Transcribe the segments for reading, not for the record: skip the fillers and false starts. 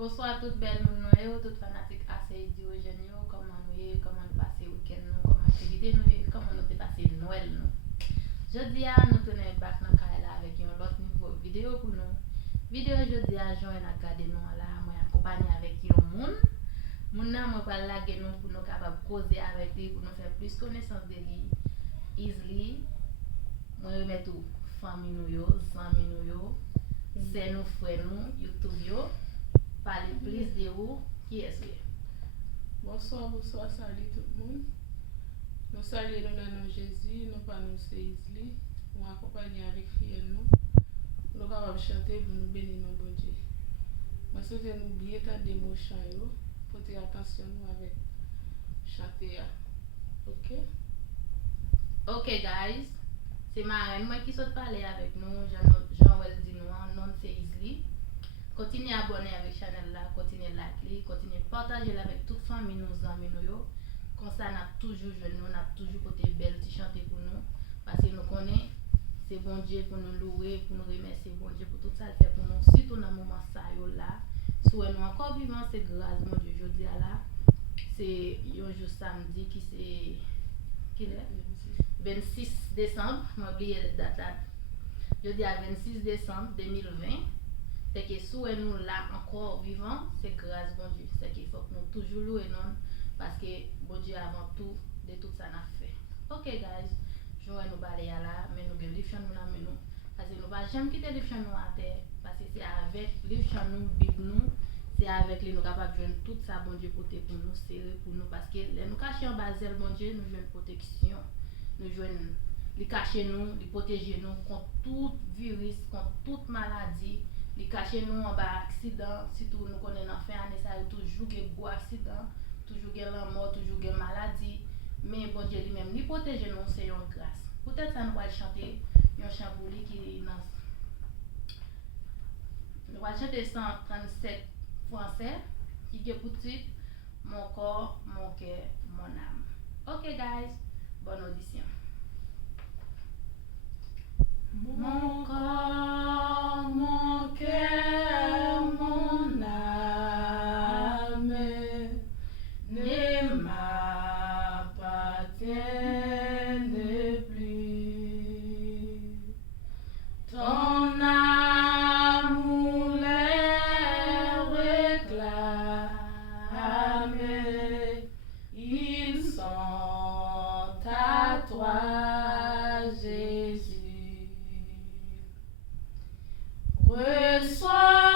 Bonsoir toute belle moun yo, toute fanatique assez diogène yo, comment nous passer week-end nous, comment activité nous, comment nous passer Noël nous. Jeudi à nous tenons back dans Kaila avec un autre nouveau vidéo pour nous. Vidéo jeudi à joindre à garder nous là, moi accompagné avec un moun. Moun nan moi pas laguer nous pour nous capable causer avec lui pour nous faire plus connaissance de lui. Easily moi remettre tout famille nous yo, amis nous yo, c'est nous frères nous, YouTube yo. Parler plus de vous qui est-ce que Bonsoir, salut tout le monde. Nous saluons le nom de Jésus, nous parlons de Isli, nous accompagnons avec fille nous. Nous capables de chanter pour nous bénir nos bon Dieu. Moi, je vais nous bien entendre des mots chants, porter attention nous avec chanter. Ok? Ok, guys. C'est ma reine moi qui saute parler avec nous. Jean-Wel dit nous, non c'est Isli. Continuez à abonner avec la chaîne là, continuez à liker, continuez à partager avec toute famille, nos amis, nous. Comme ça, nous avons toujours joué, nous avons toujours côté belle petit chanter pour nous. Parce que nous connaissons, c'est bon Dieu pour nous louer, pour nous remercier, bon Dieu pour tout ça fait pour nous. Surtout dans le moment ça là. Si nous encore vivants, c'est grâce, mon Dieu, je dis là. C'est un jour samedi qui c'est. Quel est 26 décembre, je m'ai oublié la date. Je dis à 26 décembre 2020. C'est que si nous là encore vivants, c'est grâce bon Dieu. C'est qu'il faut que nous toujours louer non parce que bon Dieu avant tout de tout ça n'a fait. Ok guys, je vais nous balayer là, mais nous avons livre nous là mais nous parce que nous va jamais quitter livre nous à terre parce que c'est avec livre nous Bible nous, c'est avec les nous capable de joindre tout ça bon Dieu côté pour nous, serrer pour nous parce que les nous cacher en bas bon Dieu nous joindre protection, nous joindre les cacher nous, les protéger nous contre tout virus, contre toute maladie. Les cacher nous en bas accident, surtout nous connaissons en fin d'année, ça a toujours des gros accidents, toujours des mort, toujours des maladies. Mais bon Dieu lui-même, lui protéger nous, c'est une grâce. Peut-être ça nous va chanter un chant pour lui qui dans. Nous va chanter 137 français qui est pour titre Mon corps, mon cœur, mon âme. Ok guys, bonne audition. Mon corps, mon cœur, mon âme ne m'appartiennent plus. Ton amour les réclame, ils sont à toi, Jésus. Reçois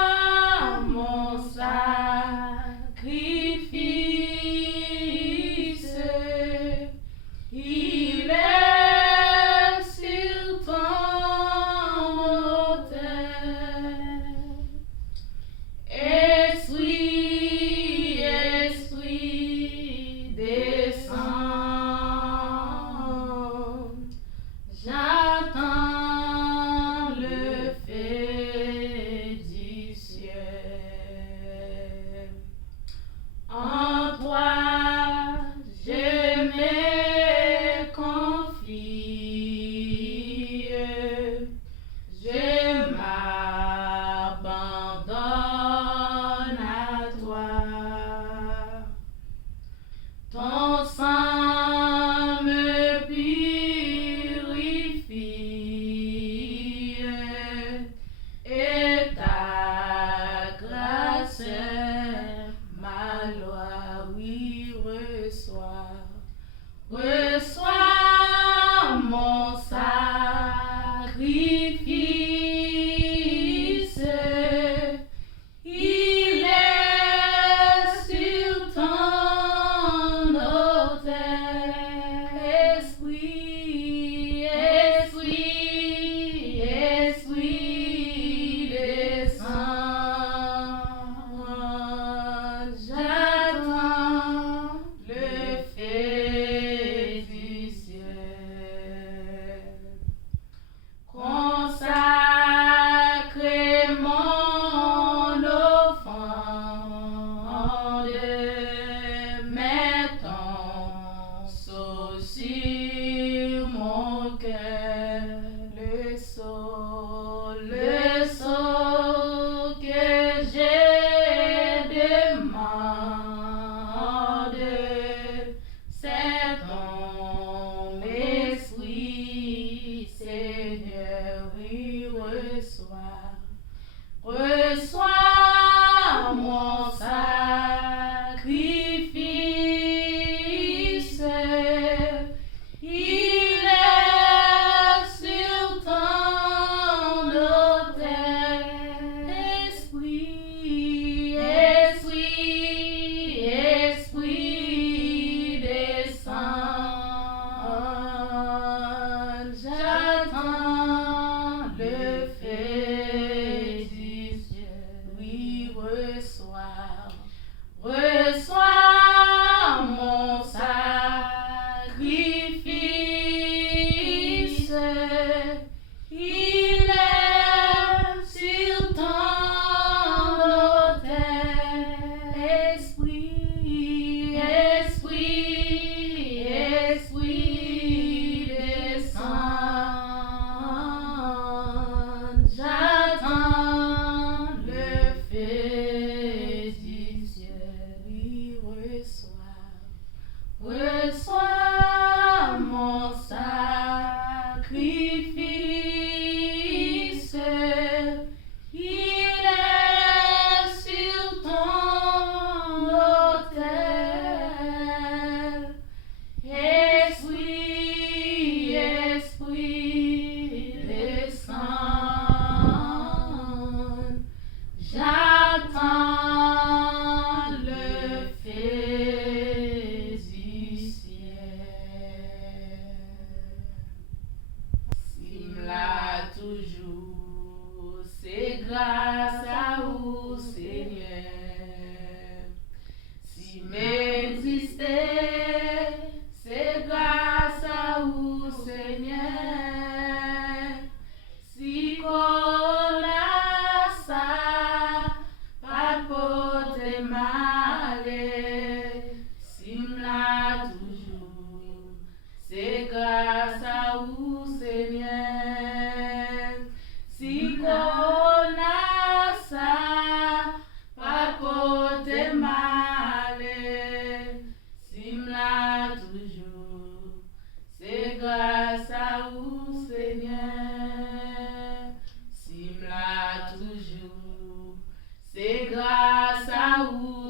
reçois. Reçois mon sacrifice. Il est sur ton autel. Esprit, Esprit, Esprit, descends. J'attends le feu du ciel. Oui, reçois mon sacrifice. Il est sur ton autel. Esprit, Esprit, descends. J'attends le feu du ciel. Sim-la toujours, c'est grâce à vous, Seigneur. Si m'exister, c'est grâce à vous, Seigneur. Si qu'on a ça, pas pour te malais. Sim-la toujours, c'est grâce à vous, Seigneur. Si qu'on a ça, pas pour te malais. Sim-la toujours, c'est grâce à vous, Seigneur. Sim-la toujours, c'est grâce à vous,